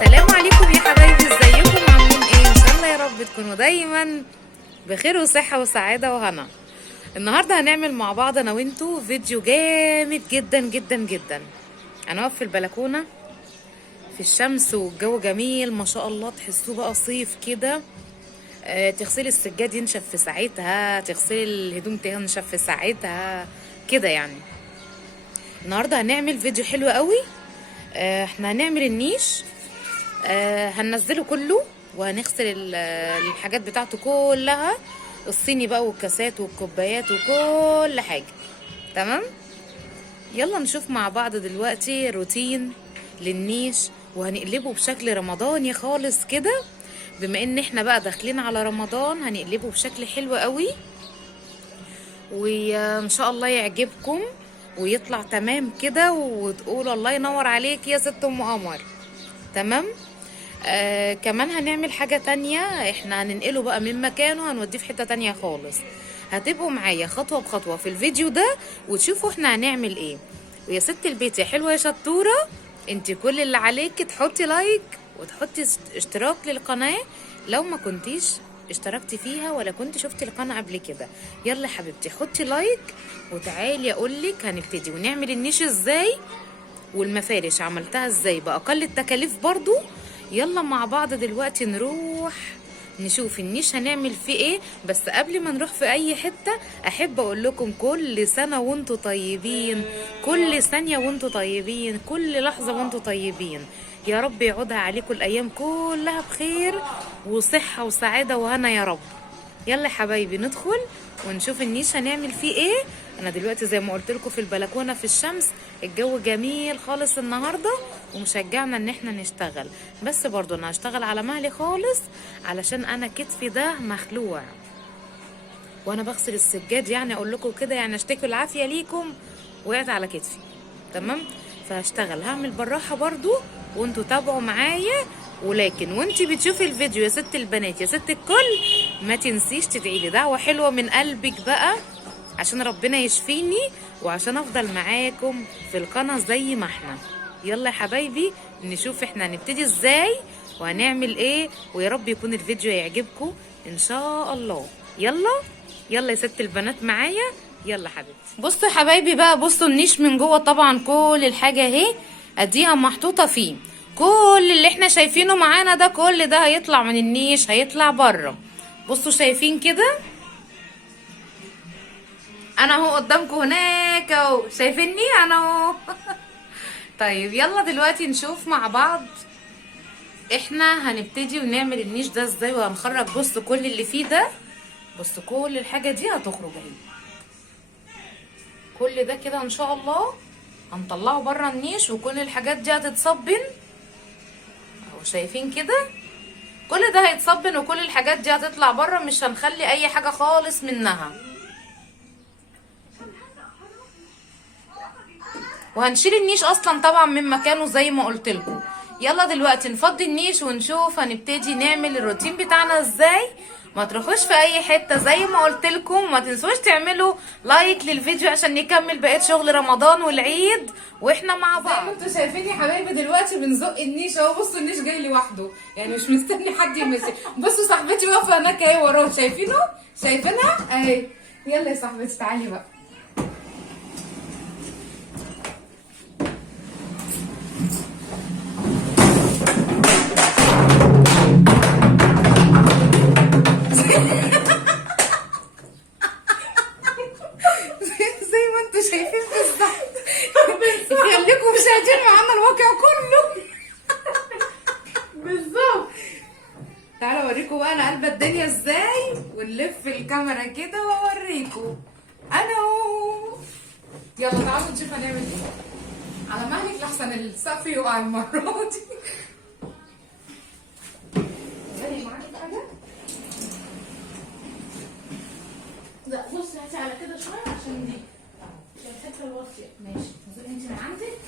السلام عليكم يا حبايبي، ازيكم عاملين ايه؟ ان شاء الله يا رب تكونوا دايما بخير وصحة وسعادة وهنا. النهاردة هنعمل مع بعض انا وانتو فيديو جامد جدا جدا جدا. هنقف في البلكونة في الشمس والجو جميل ما شاء الله، تحسوه بقى صيف كده. تغسلي السجاد ينشف في ساعتها، تغسلي الهدوم تنشف في ساعتها كده يعني. النهاردة هنعمل فيديو حلو قوي. احنا هنعمل النيش. هننزله كله وهنغسل الحاجات بتاعته كلها، الصيني بقى والكاسات والكوبايات وكل حاجة. تمام، يلا نشوف مع بعض دلوقتي روتين للنيش، وهنقلبه بشكل رمضاني خالص كده. بما ان احنا بقى داخلين على رمضان هنقلبه بشكل حلو قوي، وان شاء الله يعجبكم ويطلع تمام كده وتقولوا الله ينور عليك يا ست ام قمر. تمام. كمان هنعمل حاجة تانية، احنا هننقله بقى من مكانه، هنوديه في حتة تانية خالص. هتبقوا معايا خطوة بخطوة في الفيديو ده وتشوفوا احنا هنعمل ايه. ويا ست البيت يا حلوة يا شطورة، انت كل اللي عليك تحطي لايك وتحطي اشتراك للقناة لو ما كنتيش اشتركتي فيها ولا كنت شفتي القناة قبل كده. يلا حبيبتي حطي لايك وتعالي اقولك هنبتدي ونعمل النيش ازاي، والمفارش عملتها ازاي بأقل التكاليف برضو. يلا مع بعض دلوقتي نروح نشوف النيش هنعمل فيه ايه. بس قبل ما نروح في اي حتة احب اقول لكم كل سنة وانتوا طيبين، كل ثانية وانتوا طيبين، كل لحظة وانتوا طيبين. يا رب يعودها عليكم الايام كلها بخير وصحة وسعادة وهنا يا رب. يلا يا حبايبي ندخل ونشوف النيش هنعمل فيه ايه. انا دلوقتي زي ما قلت لكم في البلكونه في الشمس، الجو جميل خالص النهارده ومشجعنا ان احنا نشتغل. بس برضو انا هشتغل على مهلي خالص علشان انا كتفي ده مخلوع وانا بغسل السجاد، يعني اقول لكم كده يعني اشتكي العافيه ليكم، وقعت على كتفي. تمام، فهشتغل هعمل بالراحه برضو وانتوا تابعوا معايا. ولكن وانتي بتشوفي الفيديو يا ست البنات يا ست الكل، ما تنسيش تدعيلي دعوه حلوه من قلبك بقى عشان ربنا يشفيني وعشان افضل معاكم في القناه زي ما احنا. يلا يا حبايبي نشوف احنا هنبتدي ازاي وهنعمل ايه، ويا رب يكون الفيديو يعجبكم ان شاء الله. يلا يلا يا ست البنات معايا، يلا حبيبتي. بصوا يا حبايبي بقى، بصوا النيش من جوه طبعا كل الحاجه اهي اديها محطوطه فيه. كل اللي احنا شايفينه معانا ده كل ده هيطلع من النيش، هيطلع بره. بصوا شايفين كده، انا اهو قدامكم هناك اهو، شايفيني انا اهو. طيب يلا دلوقتي نشوف مع بعض احنا هنبتدي ونعمل النيش ده ازاي وهنخرج. بصوا كل اللي فيه ده، بصوا كل الحاجه دي هتخرج اهي، كل ده كده ان شاء الله هنطلعه بره النيش، وكل الحاجات دي هتتصبن اهو. شايفين كده كل ده هيتصبن وكل الحاجات دي هتطلع بره، مش هنخلي اي حاجه خالص منها. وهنشيل النيش اصلا طبعا من مكانه زي ما قلت لكم. يلا دلوقتي نفضي النيش ونشوف هنبتدي نعمل الروتين بتاعنا ازاي. ما تروحوش في اي حته زي ما قلت لكم، ما تنسوش تعملوا لايك للفيديو عشان نكمل بقيه شغل رمضان والعيد واحنا مع بعض. زي ما انتوا شايفين يا حبايبي دلوقتي بنزق النيش اهو. بصوا النيش جاي لوحده، يعني مش مستني حد يمسك. بصوا صاحبتي واقفه هناك اهي وراه، شايفينه؟ شايفينها اهي. يلا يا صاحبتي تعالي بقى. زي ما انتوا شايفين بالظبط. خليكم مشاهدين معانا الواقع كله. بالظبط. تعالوا اوريكم بقى انا قلبة الدنيا ازاي، ونلف الكاميرا كده واوريكم انا اهو. يلا تعالوا نشوف هنعمل ايه. على مهلك لحسن السقف يقع المره دي. زي معاكي حاجه؟ لا بصي هاتي على كده شويه عشان دي الفكره الواطيه. ماشي نزلي انت من عندك.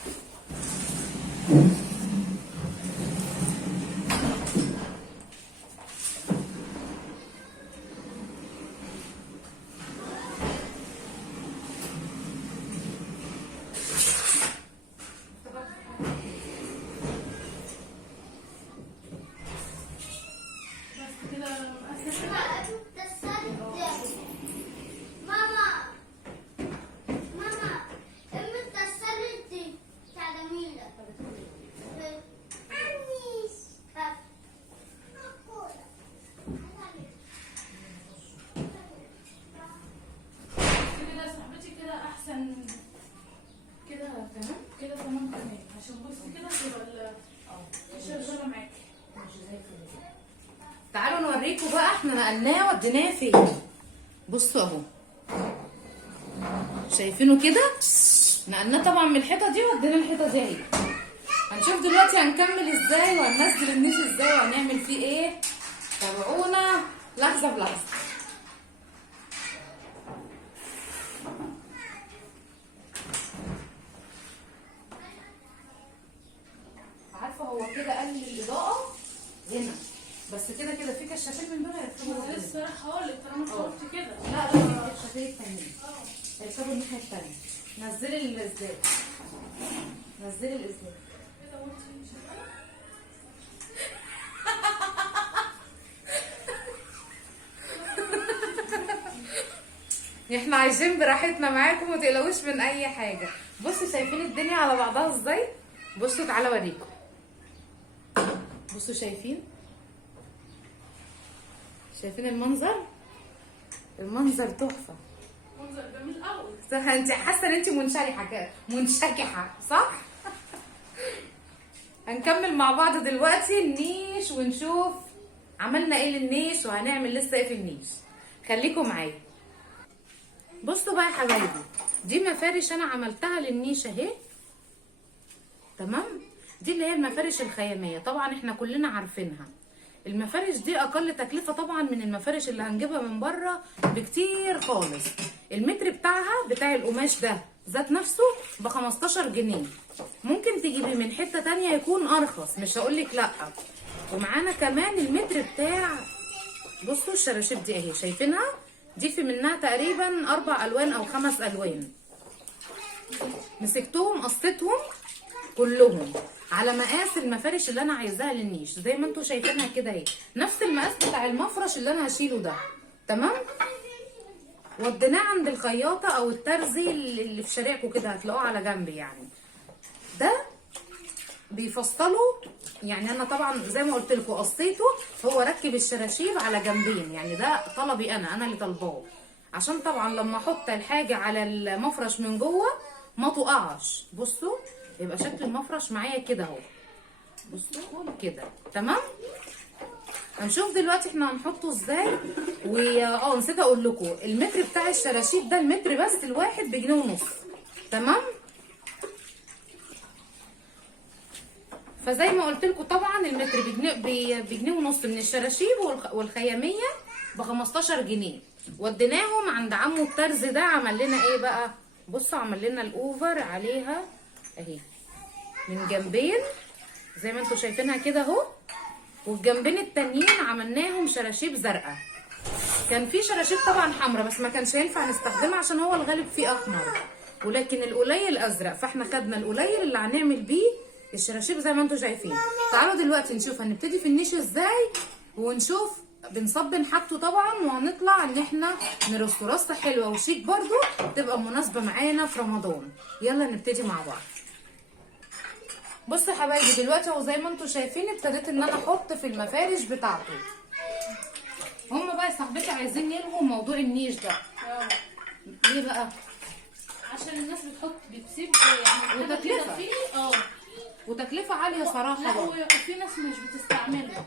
هوريكم بقى احنا نقلناه وديناه فين. بصوا اهو، شايفينه كده؟ نقلناه طبعا من الحيطه دي وديناه الحيطه دي اهي. هنشوف دلوقتي هنكمل ازاي وهننزل النيش ازاي وهنعمل فيه ايه. تابعونا لحظه بلحظه. عارفه هو كده قلل الاضاءه هنا، بس كده كده في كشافين من دول هيركبوا. انا لسه رايحه اقول لك طالما انت قلت كده. لا في كشافين التانيين هيركبوا الناحيه التانيه. نزلي الازاز، نزلي الازاز. احنا عايشين براحتنا معاكم، ما تقلقوش من اي حاجه. بصوا شايفين الدنيا على بعضها ازاي؟ بصوا تعالى اوريكم. بصوا شايفين المنظر؟ المنظر تحفه. منظر جميل قوي. صح، انت حاسه ان انت منشرحه كده، منشكحه صح؟ هنكمل مع بعض دلوقتي النيش ونشوف عملنا ايه للنيش وهنعمل لسه ايه في النيش. خليكم معايا. بصوا بقى يا حبايبي، دي مفارش انا عملتها للنيش اهي، تمام؟ دي اللي هي المفارش الخياميه، طبعا احنا كلنا عارفينها. المفارش دي اقل تكلفه طبعا من المفارش اللي هنجيبها من بره بكتير خالص. المتر بتاعها بتاع القماش ده ذات نفسه ب 15 جنيه. ممكن تجيبي من حته تانية يكون ارخص، مش هقولك لا. ومعانا كمان المتر بتاع، بصوا الشراشيب دي اهي شايفينها؟ دي في منها تقريبا 4 الوان او 5 الوان. مسكتهم قصيتهم كلهم على مقاس المفارش اللي انا عايزاها للنيش، زي ما انتوا شايفينها كده اهي، نفس المقاس بتاع المفرش اللي انا هشيله ده، تمام؟ وديناه عند الخياطه او الترزي اللي في شارعكم كده، هتلاقوه على جنب يعني. ده بيفصلوا يعني، انا طبعا زي ما قلت لكم قصيته، هو ركب الشراشيب على جنبين يعني، ده طلبي انا اللي طالباه، عشان طبعا لما احط الحاجه على المفرش من جوه ما تقعش. بصوا يبقى شكل المفرش معايا كده اهو، بصوا كده تمام. هنشوف دلوقتي احنا هنحطه ازاي. نسيت اقول لكم المتر بتاع الشراشيب ده، المتر بس الواحد بجنيه ونص، تمام؟ فزي ما قلت لكم طبعا المتر بجنيه ونص من الشراشيب، والخياميه ب 15 جنيه. وديناهم عند عمو الترز ده، عمل لنا ايه بقى؟ بصوا عمل لنا الاوفر عليها اهي من جنبين زي ما انتوا شايفينها كده اهو، والجنبين التانيين عملناهم شراشيب زرقاء. كان في شراشيب طبعا حمراء بس ما كانش ينفع نستخدمها عشان هو الغالب فيه احمر، ولكن القليل ازرق، فاحنا خدنا القليل اللي هنعمل بيه الشراشيب زي ما انتوا شايفين. تعالوا دلوقتي نشوف هنبتدي في النيش ازاي، ونشوف بنصبن حاجته طبعا، وهنطلع ان احنا نرصه رصه حلوه وشيك برضو تبقى مناسبه معانا في رمضان. يلا نبتدي مع بعض. بصوا يا حبايبي دلوقتي اهو زي ما انتوا شايفين ابتديت ان انا احط في المفارش بتاعته. هما بقى يا صاحبتي عايزين يلغوا موضوع النيش ده. ليه بقى؟ عشان الناس بتسيب يعني وتكلفه وتكلفه عاليه صراحه. لا هو في ناس مش بتستعملها.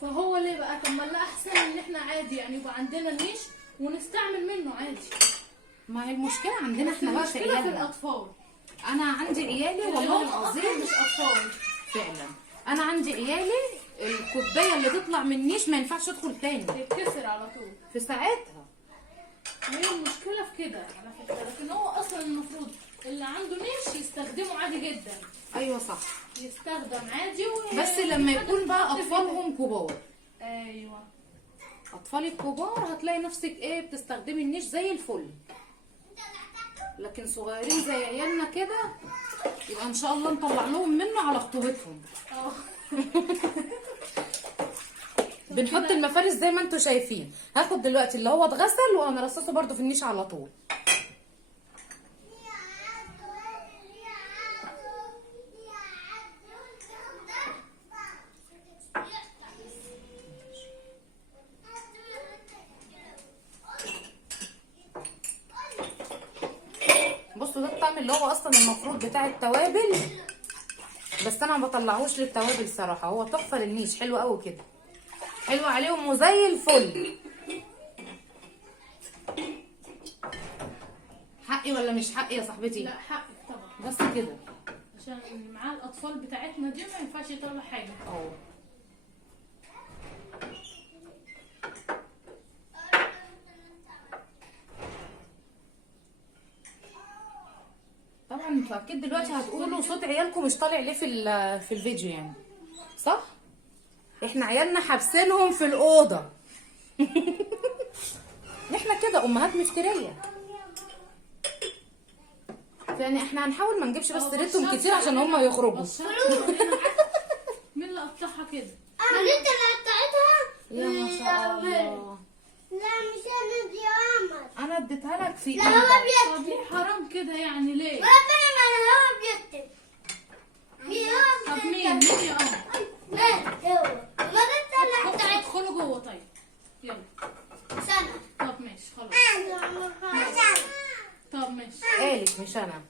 فهو ليه بقى؟ طب ما لا احسن ان احنا عادي يعني يبقى عندنا نيش ونستعمل منه عادي. ما هي المشكله عندنا احنا بقى في الاطفال. انا عندي عيالي والله العظيم مش اطفال فعلا. انا عندي عيالي الكوبايه اللي تطلع من النيش ما ينفعش تدخل تاني، تتكسر على طول في ساعتها. هي المشكله في كده على فكره، لكن هو اصلا المفروض اللي عنده نيش يستخدمه عادي جدا. ايوه صح، يستخدم عادي بس لما يكون بقى اطفالهم كبار. ايوه اطفالك كبار هتلاقي نفسك ايه بتستخدمي النيش زي الفل، لكن صغيرين زي عيالنا كده يبقى ان شاء الله نطلع لهم منه على خطوبتهم. بنحط المفارش زي ما انتوا شايفين. هاخد دلوقتي اللي هو اتغسل وهنرصصه برده في النيش على طول. بصوا ده الطعم اللي هو اصلا المفروض بتاع التوابل، بس انا ما بطلعوش للتوابل صراحه، هو تحفه للنيش حلو قوي كده. حلو عليهم وزي الفل. حقي ولا مش حقي يا صاحبتي؟ لا حقك طبعا، بس كده عشان معاه الاطفال بتاعتنا دي ما ينفعش يطلع حاجه. اه. طبعا انتوا اكيد دلوقتي هتقولوا صوت عيالكم مش طالع ليه في الفيديو يعني، صح؟ احنا عيالنا حابسينهم في الاوضه. احنا كده امهات مفتريه، يعني احنا هنحاول ما نجيبش بس سيرتهم كتير عشان هم يخرجوا. مين اللي قطعها كده؟ انا انت اللي قطعتها. يا ما شاء الله. لا مش انا دي عمر. انا اديتها لك في لا هو ايدك. طب ليه حرام كده يعني ليه؟ ربنا ما هو بيكتب. طب مين يا قمر؟ هو ما انت اللي قطعتها. ادخلوا جوه طيب. يلا. سنة. طب ماشي خلاص. طب ماشي. قالت مش انا.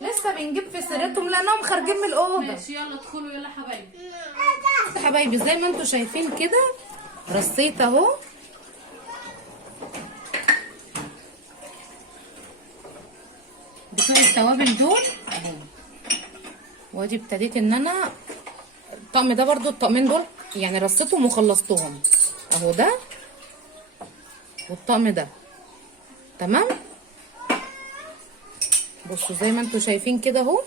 لسه بنجيب في سيرتهم لانهم خارجين من الاوضه. ماشي يلا ادخلوا يلا حبايبي. يا حبايبي زي ما انتوا شايفين كده رصيت اهو. بتوع التوابل دول اهو. وادي ابتديت ان انا الطقم ده برضو، الطقمين دول يعني رصيتهم وخلصتهم اهو، ده والطقم ده تمام. بصوا زي ما انتوا شايفين كده اهو.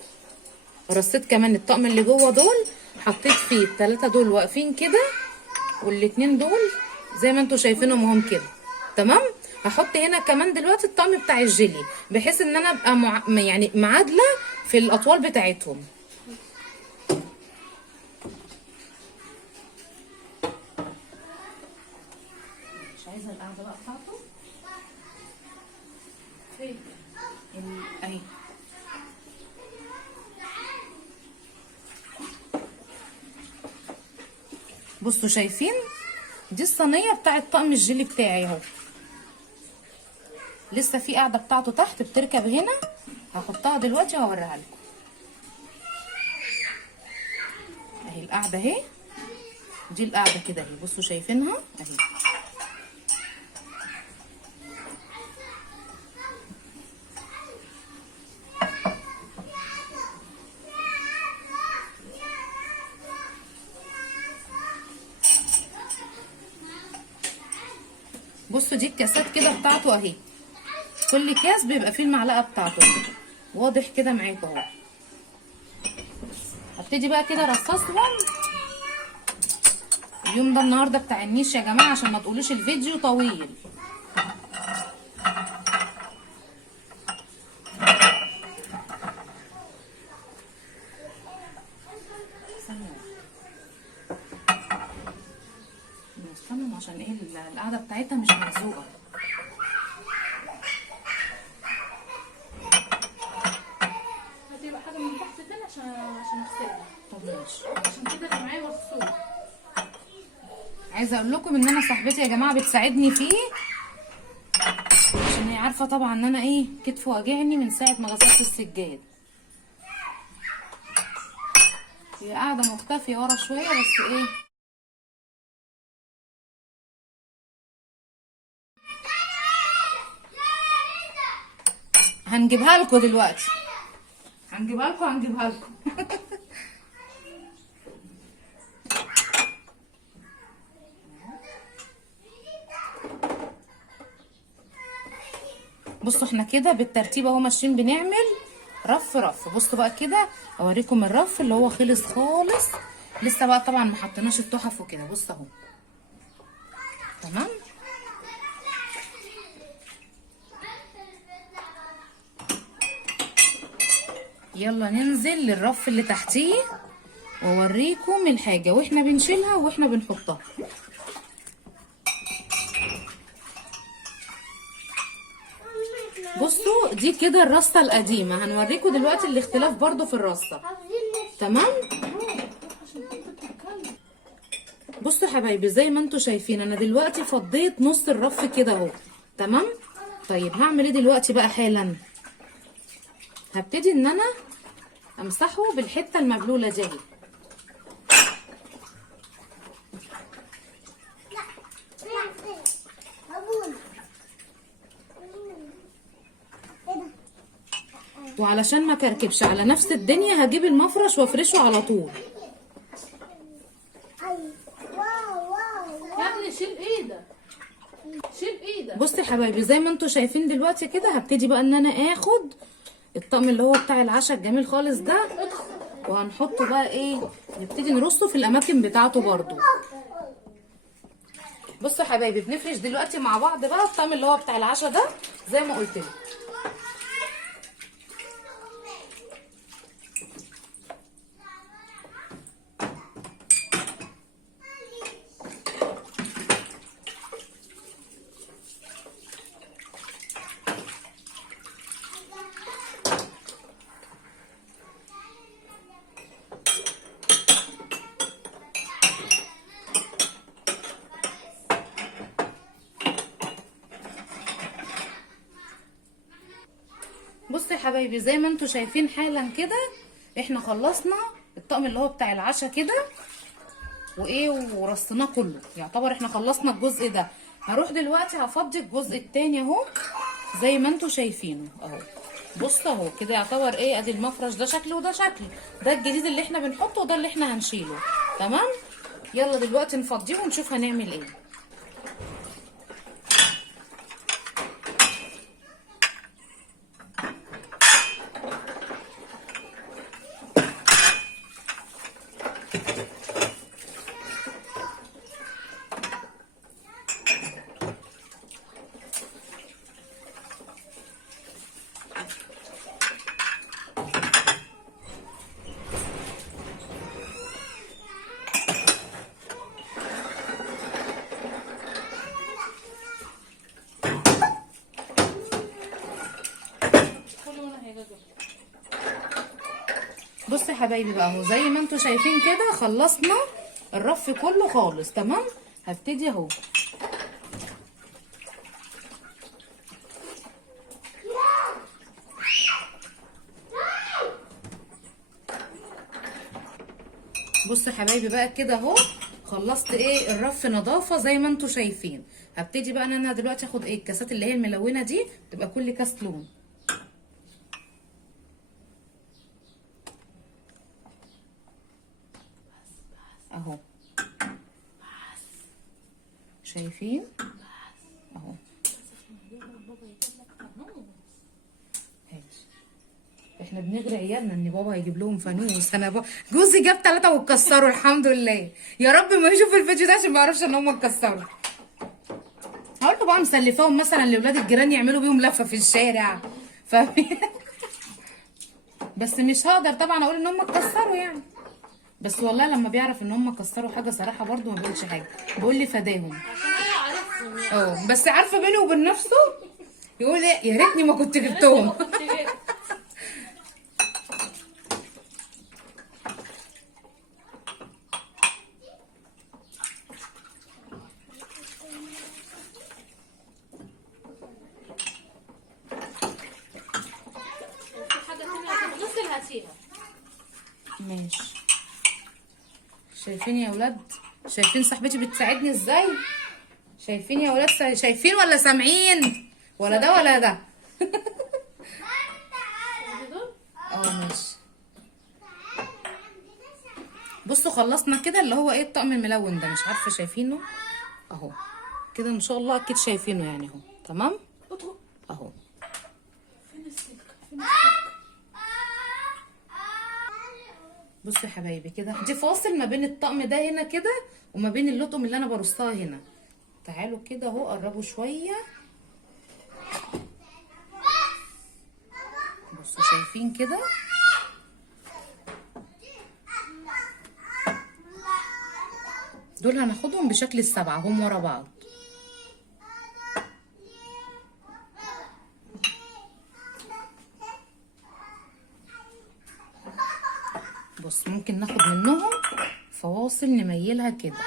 رصيت كمان الطقم اللي جوه دول، حطيت فيه التلاتة دول واقفين كده، والاتنين دول زي ما انتوا شايفينهم اهم كده تمام. هحط هنا كمان دلوقتي الطقم بتاع الجيلي بحيث ان انا ابقى يعني معادله في الاطوال بتاعتهم. مش عايزه القعده بقى بتاعته فين؟ اهي. بصوا شايفين دي الصينيه بتاعت طقم الجيلي بتاعي اهو. لسه في قاعده بتاعته تحت بتركب هنا، هحطها دلوقتي وهوريها لكم. اهي القاعده اهي، دي القاعده كده اهي. بصوا شايفينها اهي. بصوا دي الكاسات كده بتاعته اهي. كل كاس بيبقى فيه المعلقه بتاعته، واضح كده معاكم اهو. هبتدي بقى كده ارصصهم. اليوم ده النهارده بتاع النيش يا جماعه عشان ما تقولوش الفيديو طويل. استنوا عشان ايه القعده بتاعتها مش ملزوقه. هتبقى حاجه من تحت تاني عشان اغسلها. طب ماشي. عشان كده اللي معايا مغسول. عايزه اقول لكم ان انا صاحبتي يا جماعه بتساعدني فيه، عشان هي عارفه طبعا ان انا ايه كتفي واجعني من ساعه ما غسلت السجاد. هي قاعده مختفيه ورا شويه بس ايه. هنجيبها لكم دلوقتي، هنجيبها لكم. بصوا احنا كده بالترتيب اهو ماشيين بنعمل رف رف. بصوا بقى كده اوريكم الرف اللي هو خلص خالص. لسه بقى طبعا ما حطيناش التحف وكده. بصوا اهو تمام. يلا ننزل للرف اللي تحتيه واوريكم الحاجه واحنا بنشيلها واحنا بنحطها. بصوا دي كده الرصه القديمه. هنوريكم دلوقتي الاختلاف برضو في الرصه تمام. بصوا يا حبايبي زي ما انتوا شايفين انا دلوقتي فضيت نص الرف كده اهو تمام. طيب هعمل ايه دلوقتي بقى حالا؟ هبتدي ان انا امسحه بالحته المبلوله دي. وعلشان ما كركبش على نفس الدنيا هجيب المفرش وافرشه على طول. يا ابني شيل ايدك، شيل ايدك. بصوا يا حبايبي زي ما انتوا شايفين دلوقتي كده، هبتدي بقى ان انا اخد الطقم اللي هو بتاع العشاء الجميل خالص ده، وهنحطه بقى ايه، نبتدي نرصه في الاماكن بتاعته برضو. بصوا يا حبايبي بنفرش دلوقتي مع بعض بقى الطقم اللي هو بتاع العشاء ده زي ما قلت لك. بصوا يا حبايبي زي ما انتوا شايفين حالا كده احنا خلصنا الطقم اللي هو بتاع العشاء كده وايه، ورصيناه كله، يعتبر احنا خلصنا الجزء ده. هروح دلوقتي هفضي الجزء التاني اهو زي ما انتوا شايفينه اهو. بصوا اهو كده يعتبر ايه، ادي المفرش ده شكله وده شكله، ده الجديد اللي احنا بنحطه وده اللي احنا هنشيله. تمام، يلا دلوقتي نفضيه ونشوف هنعمل ايه. بصوا يا حبايبي بقى اهو زي ما انتوا شايفين كده خلصنا الرف كله خالص. تمام، هبتدي اهو بصوا يا حبايبي بقى كده اهو خلصت ايه الرف نظافه زي ما انتوا شايفين. هبتدي بقى ان انا دلوقتي اخد ايه الكاسات اللي هي الملونه دي، تبقى كل كاس لون اهو، شايفين اهو. احنا بنغري عيالنا ان بابا هيجيب لهم فانوس. انا جوزي جاب 3 واتكسروا الحمد لله. يا رب ما يشوف الفيديو ده عشان ما يعرفش ان هم اتكسروا. هقول له بقى مسلفاهم مثلا لاولاد الجيران يعملوا بيهم لفه في الشارع فاهمين. بس مش هقدر طبعا اقول ان هم اتكسروا يعني، بس والله لما بيعرف ان هم كسروا حاجه صراحه برضو ما بيقولش حاجه، بيقول لي فداهم. بس عارفه بينه وبين نفسه يقول ايه، يا ريتني ما كنت جبتهم. ماشي، شايفين يا ولاد، شايفين صاحبتي بتساعدني ازاي؟ شايفين يا ولاد، شايفين ولا سامعين؟ ولا ده ولا ده؟ ماشي. بصوا خلصنا كده اللي هو ايه الطقم الملون ده، مش عارفه شايفينه اهو كده ان شاء الله اكيد شايفينه يعني اهو. تمام اهو. بصوا يا حبايبي كده دي فاصل ما بين الطقم ده هنا كده وما بين اللطم اللي انا برصها هنا. تعالوا كده اهو قربوا شويه. بصوا شايفين كده دول هناخدهم بشكل ال7 هم ورا بعض. بص ممكن ناخد منهم فواصل نميلها كده.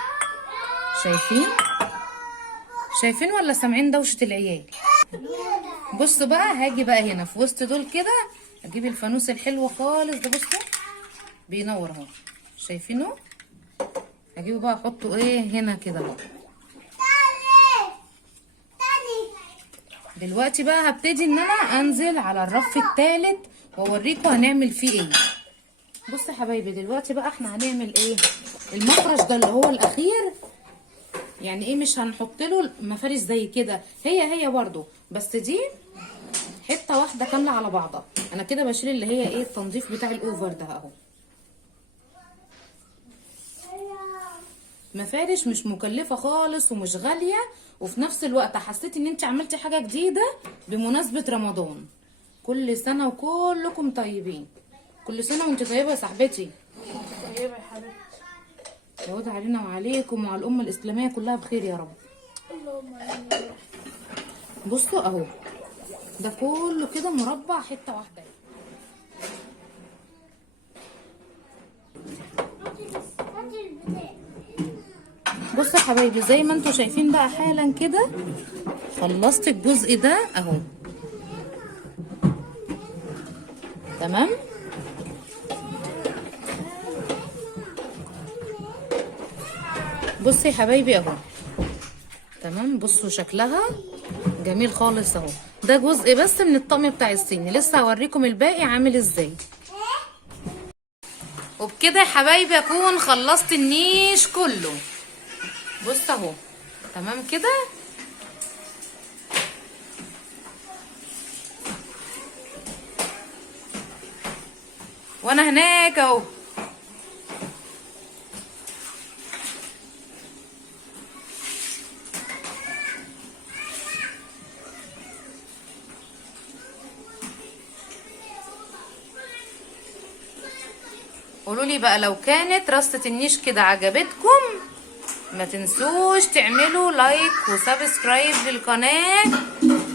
شايفين ولا سامعين دوشه العيال؟ بصوا بقى هاجي بقى هنا في وسط دول كده اجيب الفانوس الحلو خالص ده. بصوا بينور اهو، شايفينه؟ هجيبه بقى احطه ايه هنا كده اهو. دلوقتي بقى هبتدي ان انا انزل على الرف الثالث واوريكم هنعمل فيه ايه. بصوا يا حبايبي دلوقتي بقى احنا هنعمل ايه. المفرش ده اللي هو الاخير، يعني ايه مش هنحط له مفارش زي كده، هي برضو، بس دي حته واحده كامله على بعضها. انا كده بشيل اللي هي ايه التنظيف بتاع الاوفر ده اهو. مفارش مش مكلفه خالص ومش غاليه، وفي نفس الوقت حسيت ان انت عملتي حاجه جديده بمناسبه رمضان. كل سنه وكلكم طيبين. كل سنه وانت طيبه يا صاحبتي. طيبه يا حبيبتي. يعود علينا وعليكم وعلى الامه الاسلاميه كلها بخير يا رب. اللهم امين. بصوا اهو ده كله كده مربع حته واحده. بصوا يا حبايبي زي ما انتوا شايفين بقى حالا كده خلصت الجزء ده اهو. تمام. بصوا يا حبايبي اهو. تمام. بصوا شكلها جميل خالص اهو. ده جزء بس من الطقم بتاع الصيني، لسه هوريكم الباقي عامل ازاي. وبكده يا حبايبي اكون خلصت النيش كله. بص اهو. تمام كده. وانا هناك اهو. قولوا لي بقى لو كانت رصة النيش كده عجبتكم، ما تنسوش تعملوا لايك وسبسكرايب للقناة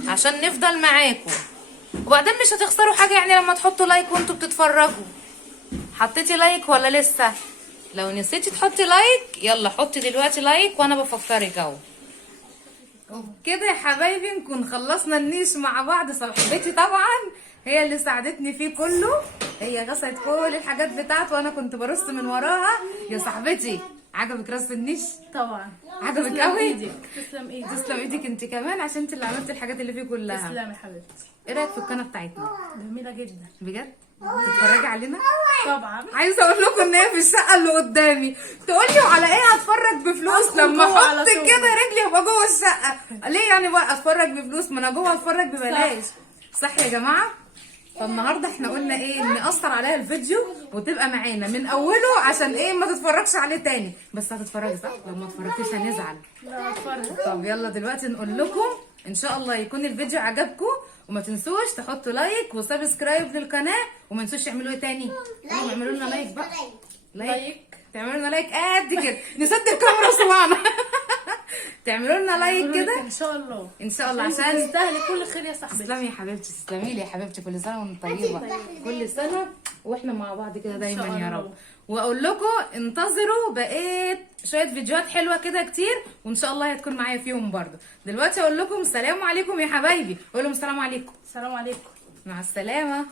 عشان نفضل معاكم. وبعدين مش هتخسروا حاجة يعني لما تحطوا لايك وانتوا بتتفرجوا. حطيتي لايك ولا لسه؟ لو نسيتي تحطي لايك يلا حطي دلوقتي لايك وانا بفكرك اهو. وبكده يا حبايبي نكون خلصنا النيش مع بعض. صاحبتي طبعا هي اللي ساعدتني فيه كله، هي غسلت كل الحاجات بتاعته وانا كنت برص من وراها. يا صاحبتي عجبك رص النيش؟ طبعا عجبك تسلم قوي؟ ايدك. تسلم ايدك. تسلم ايدك انت كمان عشان انت اللي عملتي الحاجات اللي فيه كلها. تسلم يا حبيبتي. ايه رايك في القناه بتاعتنا؟ جميله جدا. بجد تتفرجي علينا؟ طبعا. عايزه اقول لكم ان هي في الشقه اللي قدامي. تقولي وعلى ايه هتفرج بفلوس لما جوه على احط طول. كده رجلي وابقى جوه الشقه؟ ليه يعني بقى اتفرج بفلوس؟ ما انا جوه اتفرج ببلاش. صح يا جماعه؟ فالنهارده احنا قلنا ايه نقصر عليها الفيديو وتبقى معانا من اوله عشان ايه ما تتفرجش عليه تاني. بس هتتفرجي صح؟ لو ما اتفرجتيش هنزعل. لا اتفرج. طب يلا دلوقتي نقول لكم ان شاء الله يكون الفيديو عجبكم، وما تنسوش تحطوا لايك وسبسكرايب للقناه، وما تنسوش تعملوا ايه تاني؟ اعملوا لنا لايك بقى. لايك. تعملوا لنا لايك قد كده نسد الكاميرا صباعنا. تعملوا لنا لايك كده ان شاء الله. ان شاء الله عشان عشان تستاهلي كل خير يا صاحبتي. تسلمي يا حبيبتي. تسلمي لي يا حبيبتي. كل سنه وانت طيبه. كل سنه واحنا مع بعض كده دايما شاء يا الله. رب. واقول لكم انتظروا بقيت شويه فيديوهات حلوه كده كتير، وان شاء الله هتكون معايا فيهم برضو. دلوقتي اقول لكم السلام عليكم يا حبايبي. قول لهم السلام عليكم. السلام عليكم. مع السلامه.